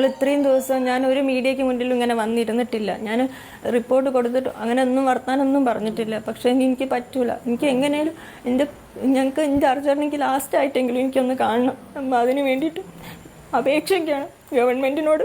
ഇത്രയും ദിവസം ഞാൻ ഒരു മീഡിയയ്ക്ക് മുന്നിലും ഇങ്ങനെ വന്നിരുന്നിട്ടില്ല. ഞാൻ റിപ്പോർട്ട് കൊടുത്തിട്ട് അങ്ങനെ ഒന്നും വർത്താനൊന്നും പറഞ്ഞിട്ടില്ല. പക്ഷേ എനിക്ക് പറ്റൂല. എനിക്ക് എങ്ങനെയും ഞങ്ങൾക്ക് എൻ്റെ അർജൻറ്റിക്ക് ലാസ്റ്റ് ആയിട്ടെങ്കിലും എനിക്കൊന്ന് കാണണം. അപ്പം അതിന് വേണ്ടിയിട്ട് അപേക്ഷിക്കുകയാണ് ഗവൺമെൻറ്റിനോട്.